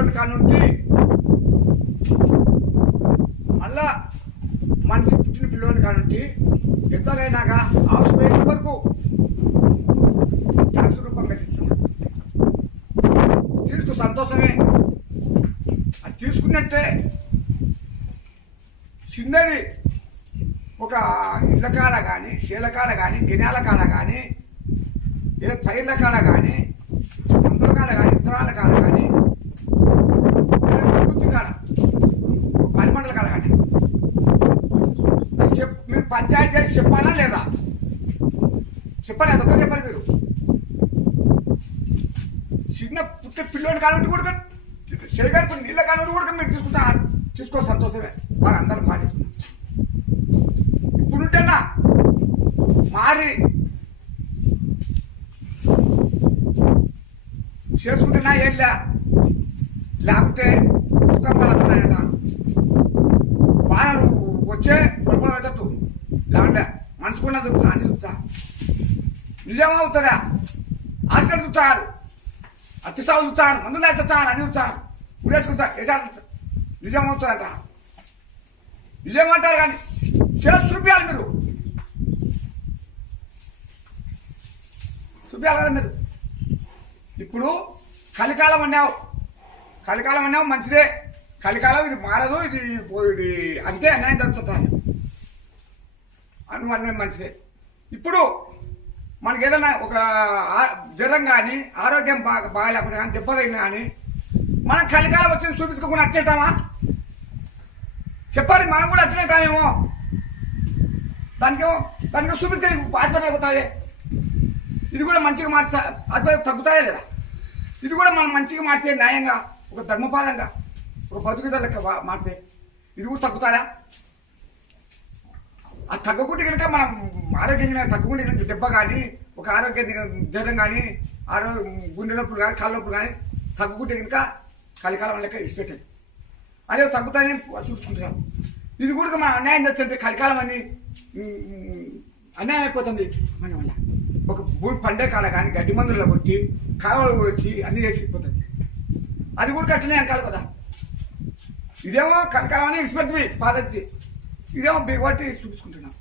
పిల్లోని కానుంచి మళ్ళా మనిషి పుట్టిన పిల్లోని కానుంచి ఎంతైనాక అవసరమైన వరకు ట్యాక్స్ రూపంగా ఇస్తున్నాడు. తీసుకు సంతోషమే, అది తీసుకున్నట్టే చిన్నది ఒక ఇళ్ళ కాడ కానీ శీల కాడ కానీ గినాల కాడ కానీ లేదా పైర్ల కాడ కానీ మందుల కాడ కానీ ఇత్తనాల కాడ కానీ లేదా ప్రకృతి కాడ పనిమండల కాడ కానీ మీరు పంచాయతీ చేసి చెప్పాలా లేదా? చెప్పాలి, అదొక్క చెప్పాలి. మీరు చిన్న పుట్టే పిల్లోని కానుంటి కూడా చేయగలిపి నీళ్ళ కానుంటి కూడా మీరు తీసుకో సంతోషమే, బాగా అందరం బాగా చేసుకున్నాం. ఇప్పుడుంటేనా మారి చేసుకుంటేనా ఏళ్ళా, లేకుంటే భూకంపాలు వస్తున్నాయట, వానలు వచ్చే పొలపొలం అవుతట్టు లేకుంటే మనసుకున్న చూపుతా అన్ని చూపుతా నిజమవుతుందా? హాస్పిటల్ చూస్తారు, అతిసావులు చూస్తారు, మందులు వేసేస్తారు, అన్ని చూస్తారు, ఉడేసుకుంటారు, వేసారు. నిజమవుతుందట, నిజమంటారు కానీ చేసి చూపించాలి. మీరు చూపించాలి కదా. మీరు ఇప్పుడు కలికాలం అన్నావు మంచిదే. కలికాలం ఇది మారదు, ఇది అంతే అన్యాయం జరుగుతుంది అన్నీ మంచిదే. ఇప్పుడు మనకి ఏదైనా ఒక జ్వరం కానీ ఆరోగ్యం బాగాలేకుండా కానీ దెబ్బతగిన కానీ మనం కలికాలం వచ్చింది చూపించుకోకుండా అట్టేటామా? చెప్పాలి, మనం కూడా అట్లనే కామేమో. దానికేమో చూపిస్తే హాస్పిటల్ పోతావే. ఇది కూడా మంచిగా మారుతా హాస్పిటల్ తగ్గుతాయా లేదా? ఇది కూడా మనం మంచిగా మారితే న్యాయంగా ఒక ధర్మపాలంగా ఒక బతుకుద లెక్క మారితే ఇది కూడా తగ్గుతారా? ఆ తగ్గకుంటే కనుక మనం ఆరోగ్యంగా తగ్గకుంటే కనుక దెబ్బ కానీ ఒక ఆరోగ్య జ్వరం కానీ గుండె నొప్పులు కానీ కాళ్ళ నొప్పులు కానీ తగ్గుకుంటే కనుక కలికాలం లెక్క ఇష్టపెట్టాలి. అదే తగ్గుతానే చూసుకుంటున్నాం. ఇది కూడా మన అన్యాయం తెచ్చంటే కలికాలం అని అన్యాయం అయిపోతుంది మన వల్ల. ఒక భూమి పండే కాల కానీ గడ్డి మందుల్లో కొట్టి కాలువలు వచ్చి అన్నీ చేసిపోతుంది. అది కూడా కట్టినే అనకాలి కదా. ఇదేమో కలికాలం అని ఇన్స్పెక్టర్ పాదచ్చి, ఇదేమో బిగబట్టి చూపించుకుంటున్నాం.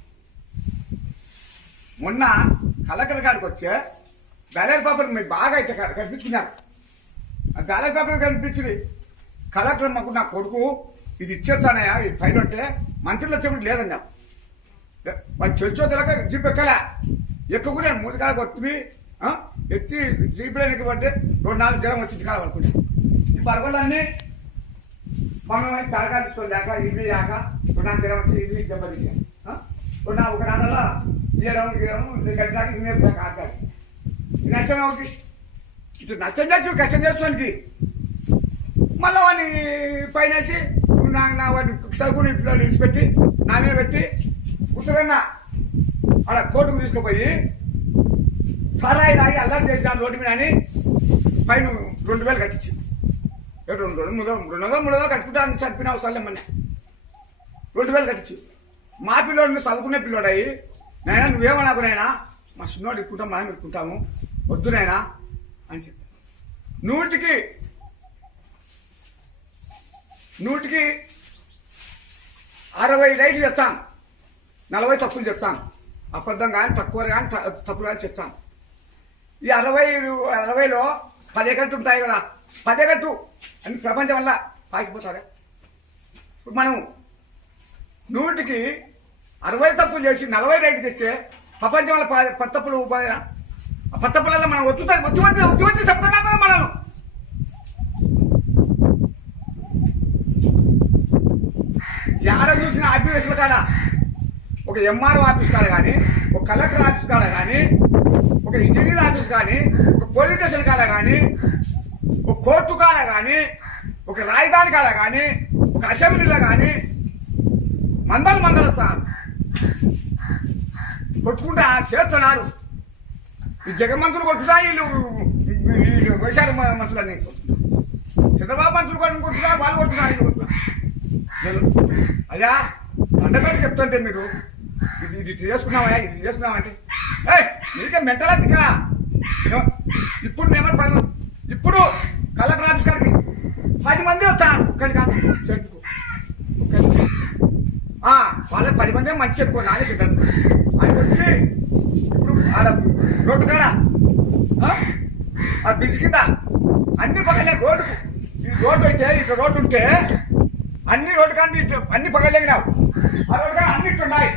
మొన్న కలెక్టర్ కాడికి వచ్చే బ్యాలెట్ పేపర్ మీరు బాగా ఇట్లా కనిపించుకున్నారు. ఆ బ్యాలెట్ పేపర్ కనిపించింది. కలెక్టర్ మాకు నా కొడుకు ఇది ఇచ్చేస్తానయా ఈ పైన ఉంటే మంత్రులు వచ్చేప్పుడు లేదన్నా వాళ్ళు చెల్చో తెలక జీప్ ఎక్కలే ఎక్కువ మూతికాల కొట్టి ఎత్తి జీపులో ఎక్కబట్టి 2-4 జ్వరం వచ్చింది కావాలనుకుంటే ఈ పరుగులన్నీ మనం తరగా తీసుకోలేక ఇవి లేక 2-4 జ్వరం వచ్చి ఇవి దెబ్బతీసాం. ఒక నాటలో గడ్డకి ఇవే ఆడతాడు. నష్టం ఒకటి ఇటు నష్టం చేసి కష్టం చేసుకోనికి మళ్ళీ వాడిని పైన వేసి నా వాడిని చదువుకుని పిల్లలు ఇడిచిపెట్టి నా మీద పెట్టి గుర్తుకన్నా అలా కోర్టుకు తీసుకుపోయి సరాయి తాగి అల్లరి చేసిన రోడ్డు మీద అని పైన 2,000 కట్టించి 200-300 కట్టుకుంటాను చనిపోయిన అవసరం మొన్న 2,000 కట్టించి మా పిల్లోడిని చదువుకునే పిల్లోడయి నైనా నువ్వేమో నాకు నైనా మా చిన్నోడు ఇట్టుకుంటాం మనం ఇట్టుకుంటాము వద్దు నైనా అని చెప్పాను. 100కి 60 రైట్లు చెప్తాం, 40 తప్పులు చెప్తాం. అబద్ధం కానీ తక్కువ కానీ తప్పులు కానీ చెప్తాం. ఈ 60లో 10 ఎకట్లు ఉంటాయి కదా, 10 ఎకట్టు అని ప్రపంచం వల్ల పాకిపోతారా? ఇప్పుడు మనం 100కి 60 తప్పులు చేసి 40 రైట్లు తెచ్చే ప్రపంచం వల్ల 10 తప్పులు 10 తప్పులలో మనం ఒత్తి చెప్తున్నా కదా. మనం యాడ చూసిన ఆఫీసుల కాడ ఒక ఎంఆర్ఓ ఆఫీస్ కాడ కానీ ఒక కలెక్టర్ ఆఫీస్ కాడ కానీ ఒక ఇంజనీర్ ఆఫీస్ కానీ ఒక పోలీస్ స్టేషన్ కాడ కానీ ఒక కోర్టు కాడ కానీ ఒక రాజధాని కాడ కానీ ఒక అసెంబ్లీలో కానీ మందలు వస్తున్నారు, కొట్టుకుంటే చేస్తున్నారు. ఈ జగన్మంతులు కొట్టుదా వీళ్ళు వైశాఖ మంత్రులన్నీ చంద్రబాబు మంత్రులు కొట్టుకున్నా వాళ్ళు కొట్టున్నారు వీళ్ళు కొట్టుకున్నారు. అయ్యా దండపేట చెప్తుంటే మీరు ఇది చేసుకున్నావా ఇది చేసుకున్నామంటే నీకే మెంటల్ అది కదా. ఇప్పుడు ఇప్పుడు కలెక్టర్ ఆఫీస్ కాడికి 10 మంది వస్తారు ఒక్కరి కాదు చెట్టుకు ఒక్కరికి వాళ్ళ 10 మంది మంచి అనుకో నానే చెట్టు అనుకో అది వచ్చి ఇప్పుడు ఆడ రోడ్డు కాడ ఆ బ్రిడ్జ్ కింద అన్ని పగలే రోడ్డుకు ఈ రోడ్డు అయితే ఇట్లా రోడ్డు ఉంటే అన్ని రోడ్డు కానీ అన్ని పగలేగినావు ఆ రోడ్డు కానీ అన్ని ఇట్టున్నాయి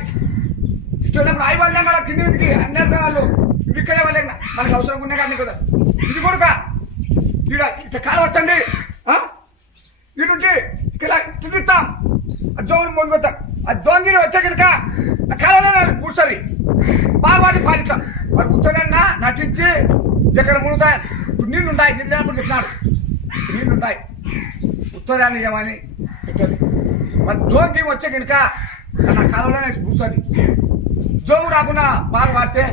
ఇట్టున్నప్పుడు అవి వాళ్ళం కదా కింది మీదకి అన్ని వాళ్ళు ఇవి ఇక్కడే వాళ్ళే మనకు అవసరం ఉన్నాయి కానీ కదా ఇది కూడా ఇట్లా కాలు వచ్చండి ఇటుంటే ఇలా తిరుగుతాం ఆ జోన్ ముందుతాం ఆ జోన్గిరి వచ్చే కనుక ఆ కాలంలో కూర్చొని బాగా వాడి పాలిస్తాం వాడు కూర్చోనన్నా నటించి ఎక్కడ మునుగుతాయి ఇప్పుడు నీళ్ళు ఉంటాయి నీళ్ళు లేనప్పుడు చెప్తున్నారు నీళ్ళు ఉంటాయి ఉత్తరాన్ని ఏమని పెట్టదు మరి జోన్కి వచ్చే కనుక నా కాలంలోనే కూర్చొని జోము రాకుండా బాగా వాడితే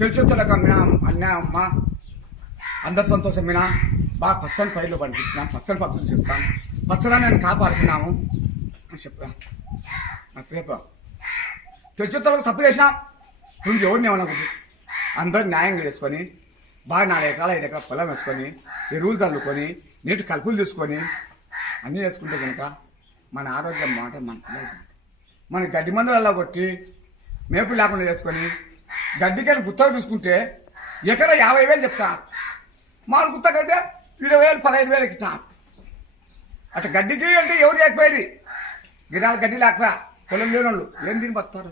తెలిసేతోళ్ళకి అన్నా అమ్మ అందరు సంతోషమేనా బాగా పచ్చని పైర్లు పండిస్తున్నాం పచ్చని పద్ధతులు చెప్తాం పచ్చగా నేను కాపాడుతున్నాము అని చెప్పాను చెప్పా తెలిసేతోళ్ళకి తప్పు చేసినాం నువ్వు ఎవరిని ఏమనుకుంది అందరు న్యాయంగా చేసుకొని బాగా 4 ఎకరాలు 5 ఎకరాల పొలం వేసుకొని ఎరువులు తల్లుకొని నీటి కలుపులు తీసుకొని అన్నీ వేసుకుంటే కనుక మన ఆరోగ్యం మాట మన గడ్డి మందులలో కొట్టి మేపులు లేకుండా చేసుకొని గడ్డికని గుత్తగా చూసుకుంటే ఎకరా 50,000 చెప్తాను మామూలు గుత్తకైతే 20,000 15,000 ఇస్తాను అట్లా గడ్డికి అంటే ఎవరు లేకపోయారు గిరాల గడ్డి లేకపోయా పొలం లేని వాళ్ళు ఏం తిని బతారు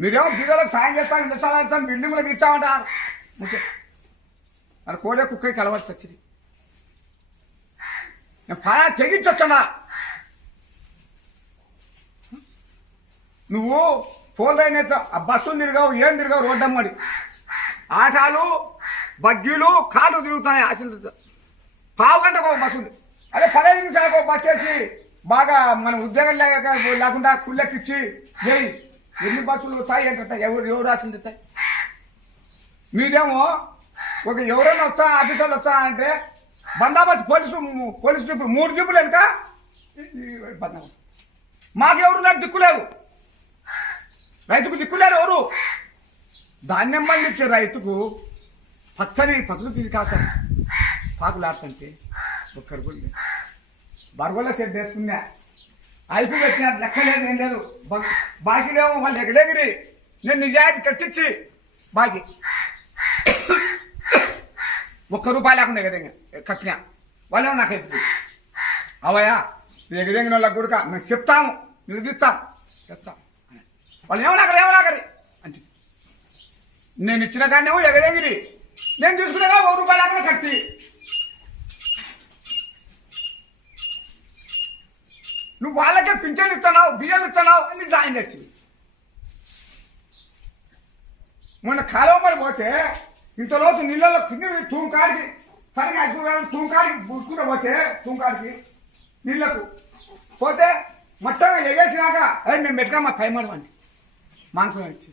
మీరేమో బీదలకు సాయం చేస్తాను ఇల్లు సాయం చేస్తాను బిల్డింగ్లకు ఇచ్చామంటారు అది కోడే కుక్కకి కలవచ్చు వచ్చింది నేను పలా తెగించొచ్చా నువ్వు ఫోన్ లైన్ అయితే ఆ బస్సులు తిరిగావు ఏం తిరిగావు రోడ్డు అమ్మడి ఆటాలు బగ్గీలు కాళ్ళు తిరుగుతున్నాయి ఆశలు పావు గంటకు ఒక బస్సు ఉంది అదే 15 నిమిషాలకు ఒక బస్సు వేసి బాగా మన ఉద్యోగం లేకుండా కుళ్ళెక్కిచ్చి చేయి ఎన్ని బస్సులు వస్తాయి ఏంటంటే ఎవరు రాసింది వస్తాయి మీరేమో ఒక ఎవరైనా వస్తా ఆఫీసర్లు వస్తా అంటే బందాబస్తు పోలీసు జీపులు 3 జీపులు వెనుక మాకెవరు దిక్కులేవు రైతుకు దిక్కులేరు ఎవరు ధాన్యం పండించే రైతుకు పచ్చని ప్రకృతి కాక పాకులాడుతుంటే ఒక్కరు కూడా బరగొల్ల షెడ్ వేసుకున్నా ఐపు పెట్టిన లెక్క లేదు ఏం లేదు బాకీలేమో వాళ్ళు ఎగడెగిరి నేను నిజాయితీ కట్టించి బాకీ ₹1 లేకుండా ఎగదెంగ కట్టినా వాళ్ళేమో నాకు అయిపోతుంది అవయా ఎగదెంగిన వాళ్ళకి కూడా మేము చెప్తాము నిలదీస్తాం చెప్తాం వాళ్ళు ఏమలాగరి అంటే నేను ఇచ్చిన కాడేమో ఎగదెగిరి నేను తీసుకున్నా ₹1 లేకుండా కట్టి నువ్వు వాళ్ళకే పింఛన్ ఇస్తున్నావు బియ్యం ఇస్తున్నావు అన్ని సాయం తెచ్చి మొన్న కాలువ మరి పోతే ఇంతలోతు నీళ్ళలో కింద తూంకాడికి సరిగా తూంకాడికి పుట్టుకుంటూ పోతే తూంకాడికి నీళ్ళకు పోతే మొత్తంగా ఎగేసినాక అది మేము పెట్టుగా మా పైమడమండి మానుకుని వచ్చి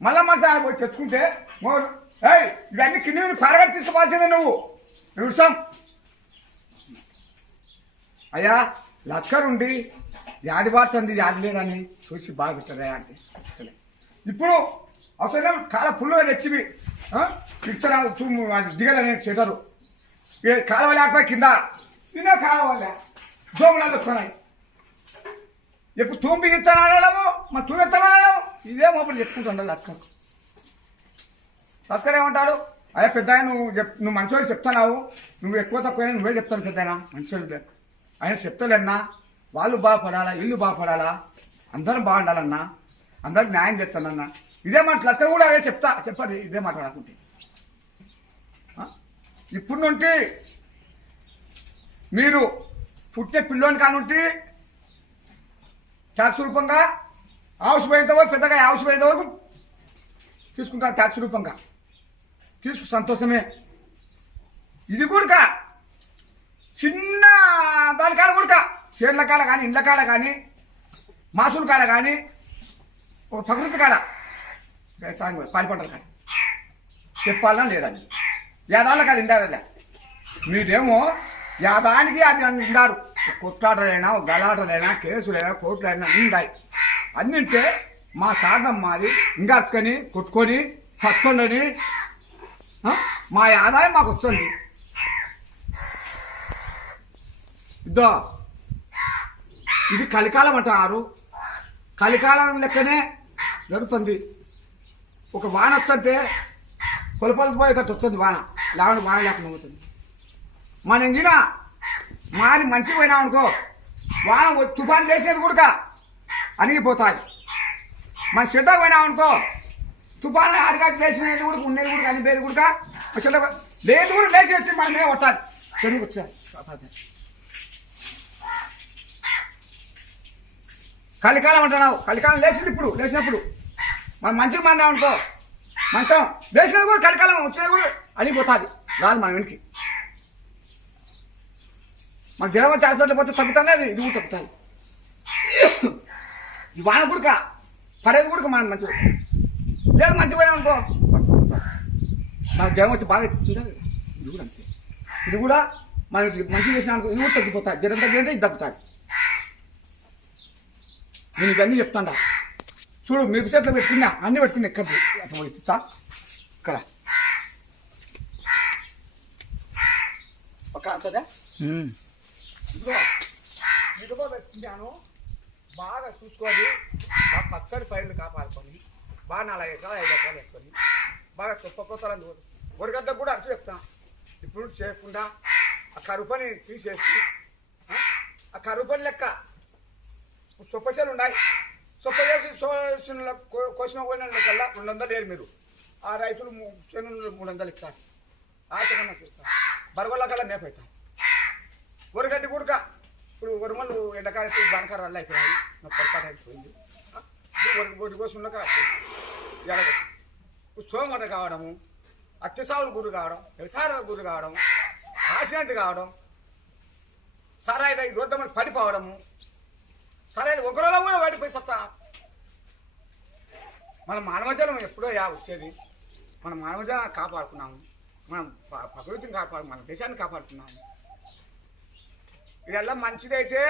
మళ్ళా మన పోయి తెచ్చుకుంటే ఇవన్నీ కింద మీద పరగట్టి తీసుకోవాల్సిందే నువ్వు విషయం అయ్యా లస్కర్ ఉండి యాది పడుతుంది యాది లేదని చూసి బాగా పెట్టారా అంటే ఇప్పుడు అవసరం కాల ఫుల్గా తెచ్చివి పిక్చర్ దిగలని చెటరు కాలువ లేకపోయి కింద తిన్న కాలువ వల్ల జోములలో వస్తున్నాయి ఎప్పుడు తూంపి ఇస్తాను అనడము మా తూమెత్తాను అనడం ఇదే మోపడి చెప్పుకుంటుండాలి లస్కర్ ఏమంటాడు అయ్యా పెద్ద నువ్వు మంచోళ్ళు చెప్తున్నావు నువ్వు ఎక్కువ తక్కువ నువ్వే చెప్తాను పెద్ద మంచోళ్ళు ఆయన చెప్తాలన్నా వాళ్ళు బాగుపడాలా ఇల్లు బాగుపడాలా అందరం బాగుండాలన్నా అందరికి న్యాయం చేస్తానన్నా ఇదే మాట లస్కర్ కూడా అదే చెప్పాలి ఇదే మాట అనుకుంటే ఇప్పుడు నుండి మీరు పుట్టే పిల్లోని కానుంటి ట్యాక్స్ రూపంగా హౌస్ పోయేంత వరకు పెద్దగా హౌస్ పోయేంత వరకు తీసుకుంటారు ట్యాక్స్ రూపంగా సంతోషమే ఇది కూడా చిన్న దాని కాడ కూడా చేర్ల కాడ కానీ ఇండ్ల కాడ కానీ మాసుల కాడ కానీ ఒక ప్రకృతి కాడ పాడి పంటల కాడ చెప్పాలని లేదండి యాదాళ్ళకి అది ఇండారలే మీరేమో యాదానికి అది ఇండారు కొట్లాటలైనా గలాటలైనా కేసులైనా కోర్టులైనా నిండాయి అన్నింటే మా సాధం మాది ఇంగాసుకొని కొట్టుకొని సత్తుండని మా ఆదాయం మాకు వస్తుంది ఇద్దో ఇది కలికాలం అంటారు. కలికాలం లెక్కనే జరుగుతుంది. ఒక వాన వస్తుంటే పొలపలకి పోయేటట్టు వస్తుంది వాన, లేవని వాన లేకుండా పోతుంది. మనం గిన మారి మంచి పోయినాం అనుకో, వాన తుఫాన్ లేసేది కూడా అణిగిపోతాయి. మన చెడ్డ పోయినాం అనుకో, తుఫాన్ ఆడికాకి లేచినది కూడా ఉండేది కూడా అనిపోయేది కూడా చెడ్డ లేదు కూడా లేచి వచ్చి మన మీద వస్తుంది. చెడుకు వచ్చారు కలికాలం అంటున్నావు. కలికాలం లేచింది ఇప్పుడు, లేచినప్పుడు మనం మంచిగా మారినాం అనుకో, మంచం లేచినది కూడా కలికాలం వచ్చినది కూడా అనిపోతుంది, రాదు మన వెనక్కి. మన జ్వరం వచ్చి హాస్పిటల్ పోతే తగ్గుతానే, అది ఇది కూడా తగ్గుతుంది. ఈ వాన గుడక పడేది కూడా మనం మంచిగా లేదు, మంచిగా పోయినా అనుకో మన జ్వరం వచ్చి బాగా ఎత్తిస్తుందా, ఇది కూడా అంతే. ఇది కూడా మనకి మంచిగా చేసిన అనుకో, ఇది కూడా తగ్గిపోతుంది. జ్వరం తగ్గితే ఇది తగ్గుతుంది. నేను ఇవన్నీ చెప్తాడా చూడు, మిరప చెట్లు పెట్టుకున్నా, అన్నీ పెట్టుకున్నా. ఎక్కడ అట్లా ఇచ్చా ఇక్కడ ఒక అంతదా ఇదిగో పెట్టుకున్నాను. బాగా చూసుకోవాలి, బాగా పచ్చడి పైర్లు కాపాడుకొని, బాగా 4 ఎకరాలు 5 ఎకరాలు వేసుకొని, బాగా కొత్తలని గొరగడ్డ కూడా అర్థం చెప్తాను. ఇప్పుడు చేయకుండా ఆ కరుపని తీసేసి, ఆ కరుపని లెక్క సొప్పచేలు ఉన్నాయి. సొప్ప చేసి కోసిన పోయిన కల్లా 200 లేరు మీరు. ఆ రైతులు చేను 300 ఇస్తారు. ఆ చెకన్నా చూస్తారు. బరగొల్ల కల్లా మేపవుతారు. గొరగడ్డి కూడక ఇప్పుడు వరుమలు ఎండకాల బనకారు అల్ల అయిపోయాయి. నాకు పొరపాటు అయిపోయింది. ఒడి కోసం ఉన్న సోమర కావడము, అత్యసావులు గురి కావడం, వ్యవసాయాల గురి కావడం, యాక్సిడెంట్ కావడం, సరాయి రోడ్డు మీద పడిపోవడము, సరైన ఒకరోజు కూడా వాడిపోయి సత్తా. మన మానవజనం ఎప్పుడో వచ్చేది. మన మానవజనం కాపాడుకున్నాము, మనం ప్రకృతిని మన దేశాన్ని కాపాడుకున్నాము. ఇదెల్లా మంచిదైతే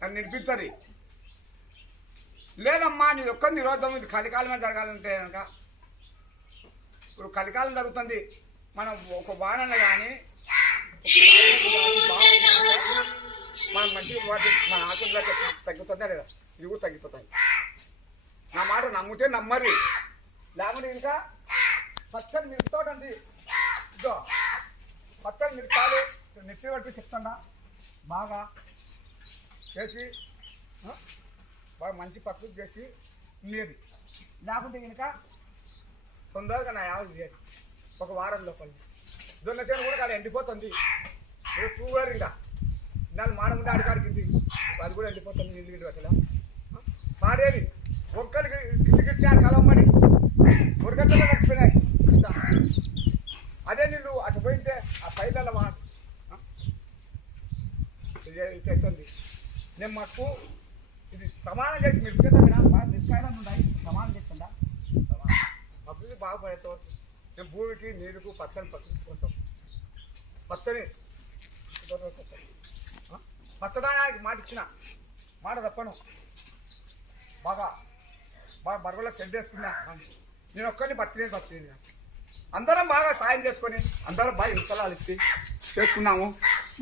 నన్ను నిడిపించరు. లేదమ్మా నీ ఒక్క నిరోధం, ఇది కలికాలమే జరగాలంటే కనుక ఇప్పుడు కలికాలం జరుగుతుంది. మనం ఒక వానన కానీ మనం మంచిగా వాటి మన ఆశలకు తగ్గుతుందా లేదా, ఇది కూడా తగ్గిపోతాయి. నా మాట నమ్మితే నమ్మరి, లేకుంటే ఇంకా పచ్చని మిరుపుతోటండి. ఇదో పచ్చని మిరపాలు నెత్తి పట్టి చెప్తున్నా, బాగా చేసి బాగా మంచి ప్రకృతి చేసి లేదు. లేకుంటే కనుక తొందరగా నా యావలు లేదు. ఒక వారం లోపల దొన్న చేను కూడా కాదు ఎండిపోతుంది. చూడరు ఇంకా నన్ను మాడముండే అడికాడికింది, అది కూడా ఎండిపోతుంది. నీళ్ళు గిడ్డు అట్లా పాడేది ఒక్కరికి కిచ్చికిచ్చారు కలమ్మని ఉరగట్టలో నడిచిపోయినాయి. అదే నీళ్ళు అటు పోయితే ఆ పైదల అవుతుంది. నేను మాకు ఇది ప్రమాణం చేసి మీరు బాగా నిష్కాయలు ఉన్నాయి. ప్రమాణం చేస్తుందా అభివృద్ధి బాగుపడేతో నేను భూమికి నీరుకు పచ్చని ప్రకృతి కోసం పచ్చని పచ్చదానానికి మాట ఇచ్చిన మాట తప్పను. బాగా బాగా బరగలకు సెట్ చేసుకున్నా. నేను ఒక్కరిని బతికేది అందరం బాగా సాయం చేసుకొని అందరం బాగా ఇంతలాలు ఇచ్చి చేసుకున్నాము,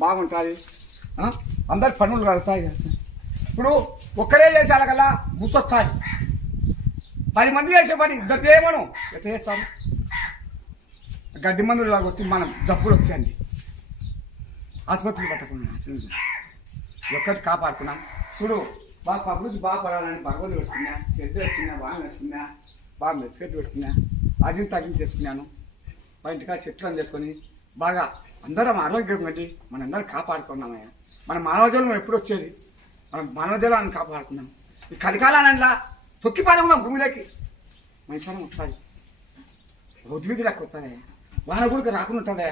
బాగుంటుంది. అందరి పనులు కలుగుతాయి. ఇప్పుడు ఒక్కరే చేసేలాగల్లా ముసొస్తాయి. 10 మంది చేసే పని ఇద్దరు ఏమను ఎట్లా చేస్తాము. గడ్డి మందులు లాగా వస్తే మనం జబ్బులు వచ్చాయండి, ఆసుపత్రికి పట్టకుండా ఒక్కటి కాపాడుకున్నాం. చూడు బాగా ప్రకృతి బాగా పడాలని బరగలు పెట్టుకున్నా, చెద్దు వేసుకున్నా, బాగా వేసుకున్నా, బాగా మెత్తు పెట్టుకున్నా, అజిని తగ్గించి చేసుకున్నాను. మా ఇంటికాడ చెట్లు చేసుకొని బాగా అందరం ఆరోగ్యం కట్టి మనందరం కాపాడుకున్నామయ్యా. మన మానవజలం ఎప్పుడు వచ్చేది, మనం మానవజలాన్ని కాపాడుకున్నాం. ఈ కలికాలనలా తొక్కి పాడుకున్నాం భూమిలోకి. మనిషి ఒకసారి ఉద్విధి లెక్క వస్తుంది, వాన కూడా రాకుండా ఉంటుందా.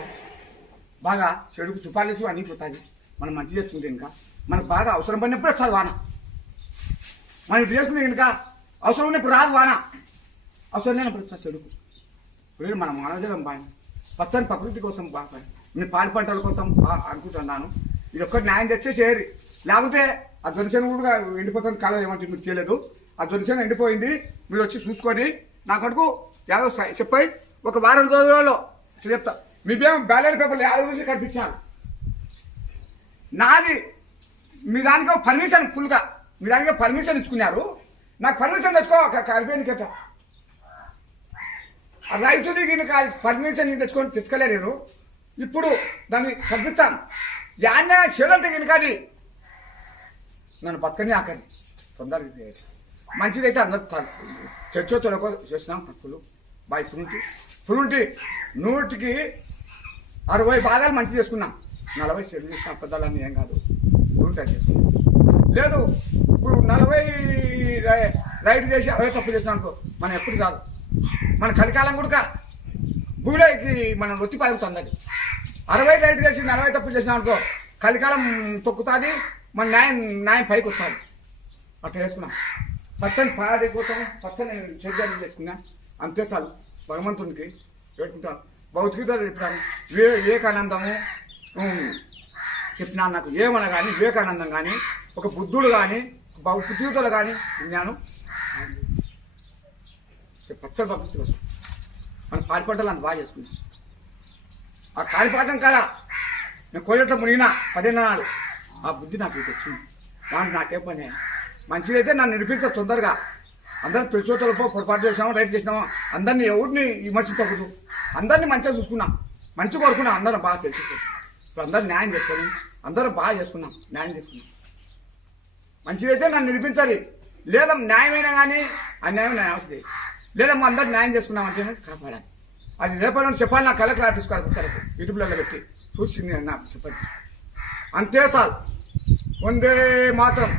బాగా చెడుకు తుపాలేసి అన్నీ పోతుంది. మనం మంచి చేసుకుంటే ఇంకా మనకు బాగా అవసరం పడినప్పుడు వస్తుంది వాన. మనం ఇప్పుడు చేసుకుంటే ఇంకా అవసరం ఉన్నప్పుడు రాదు వాన, అవసరం లేనప్పుడు వస్తుంది చెడుకు. ఇప్పుడు మన మానవజలం బాగా పచ్చని ప్రకృతి కోసం బాగా నేను పాడి పంటల కోసం అనుకుంటున్నాను. ఇది ఒక్కటి న్యాయం తెచ్చే చేయరు, లేకపోతే ఆ దొరిచన కూడా ఎండిపోతుంది. కాలం ఏమంటే మీరు చేయలేదు, ఆ దొరిచన ఎండిపోయింది. మీరు వచ్చి చూసుకొని నా కొడుకు యాదో చెప్పాయి ఒక వారం రోజులలో చెప్తా. మీకేమో బ్యాలెట్ పేపర్లు 50 నుంచి కనిపించాను. నాది మీ దానికి పర్మిషన్ ఫుల్గా మీ దానికి పర్మిషన్ ఇచ్చుకున్నారు. నాకు పర్మిషన్ తెచ్చుకో కలిపేనికట రైతుది పర్మిషన్ తెచ్చుకోలేరు నేను. ఇప్పుడు దాన్ని తగ్గిస్తాను. యాన్న చెడంటే కనుక అది నన్ను పక్కనే ఆకండి తొందరగా. మంచిదైతే అందరు చర్చో తొలగో చేసినాం తక్కువలు బాగా పురుంటి 100కి 60 భాగాలు మంచి చేసుకున్నాం. 40 చెడు చేసిన అబద్ధాలన్నీ ఏం కాదు. పురుంటి చేసుకున్నాం. లేదు ఇప్పుడు 40 రైట్ చేసి 60 తప్పు చేసినా అనుకో మనం ఎప్పుడు రాదు. మన కలికాలం కూడా భూమిలోకి మనం వృత్తి పలుకుతుంది. 60 రైట్ చేసి 40 తప్పు చేసినా అనుకో కలికాలం తొక్కుతుంది. మన న్యాయం పైకి వస్తుంది. అట్లా చేసుకున్నాం. పచ్చని పాడిపోతాం, పచ్చని సేద్యాలు చేసుకున్నా. అంతే చాలు. భగవంతునికి పెట్టుకుంటాను. భౌతికత చెప్తాను. వివేకానందము చెప్పినా నాకు ఏమన్నా కానీ వివేకానందం కానీ ఒక బుద్ధుడు కానీ బుద్ధియుతలు కానీ విన్నాను. పచ్చడి భక్తులు కోసం మన పాడిపడ్డలు అంత బాగా చేసుకున్నాం. ఆ కాలిపాకం కాడ నేను కోయట మునిగిన 10 నాడు ఆ బుద్ధి నాకు వచ్చింది. దాంట్లో నాకే పని మంచిదైతే నన్ను నిరూపించ తొందరగా. అందరిని తెలిసోతలపో పొరపాటు చేసినామో రైట్ చేసినామో అందరినీ ఎవరిని విమర్శించకూడదు. అందరినీ మంచిగా చూసుకున్నాం, మంచి కోరుకున్నాం. అందరం బాగా తెలుసుకో. ఇప్పుడు అందరూ న్యాయం చేసుకొని అందరం బాగా చేసుకున్నాం, న్యాయం చేసుకున్నాం. మంచిదైతే నన్ను నిరూపించాలి. లేదా న్యాయమైనా కానీ అన్యాయం న్యాయం వస్తుంది. లేదా మా అందరు న్యాయం చేసుకున్నాం అంటే కాపాడాలి. అది రేపటి చెప్పాలి. నా కలెక్టర్ ఆఫీస్ కాదు యూట్యూబ్లో పెట్టి చూసి నాకు చెప్పండి. అంతే సార్. వందే మాత్రం.